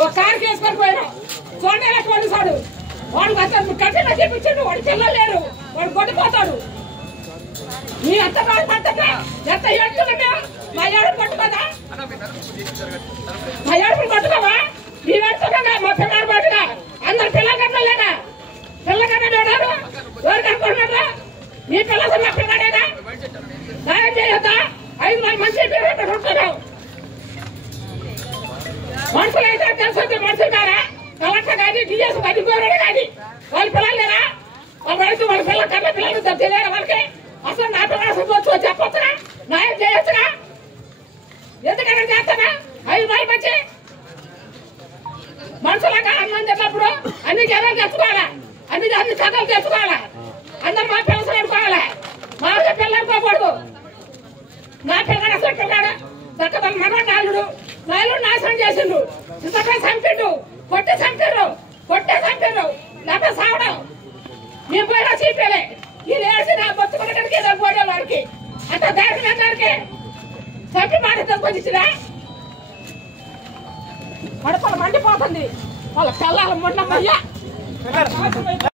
ఒక కారు కేసుకొని పోయారు చూడండి పోలీసాడు వాడు కట్టిన చెప్పించాడు వాడు చెల్లలేరు వాడు కొట్టిపోతాడు నీ ఎంత బాధపడుతున్నా ఎంత ఏడుతున్నా మా ఏడుపు పట్టుకోదా మా ఏడుపులు పట్టుకోవా నీ ఏడుతున్నా మా పిల్లలు పట్టుగా అందరు పిల్లకన్నా లేదా పిల్లకన్నా లేడారు ఎవరికి అనుకుంటున్నారా నీ పిల్లలు నా పిల్లడేనా సాయం చేయొద్దా 5 మంది ఉంటారు మనుషులు అయితే తెలుసు మనుషులు కారా కలెక్టర్ కానీ డిఎస్ కానీ గోరెడు కానీ వాళ్ళ పిల్లలు లేరా వాళ్ళ పిల్లల కన్నా పిల్లలు తెలియదు వాళ్ళకి అసలు నా పిల్లలు చెప్పొచ్చుగా న్యాయం చేయొచ్చుగా ఎందుకన్నా చేస్తానా 5 మంది మనుషులాగా అన్నం తిన్నప్పుడు అన్ని జనాలు తెచ్చుకోవాలా అన్ని చదువులు తెచ్చుకోవాలా అందరూ మా పిల్లలు అనుకోవాలా మా పిల్లలు అనుకోకూడదు నా పిల్లగాడు అసలు పిల్లాడు దక్కదల మనవాడు నాలుడు నాశనం చేసిండు ఇంతగా చంపిండు కొట్టే చంపారు లేకపోతే సావడం మేము పోయినా చీపేలే ఇది వేసి నా బొత్తుకున్నకి పోయే వాడికి అంత దారిని అందరికి చంపి మాట తీసుకొచ్చిరా కడుపులు మండిపోతుంది వాళ్ళ పిల్లలు మొండమయ్యా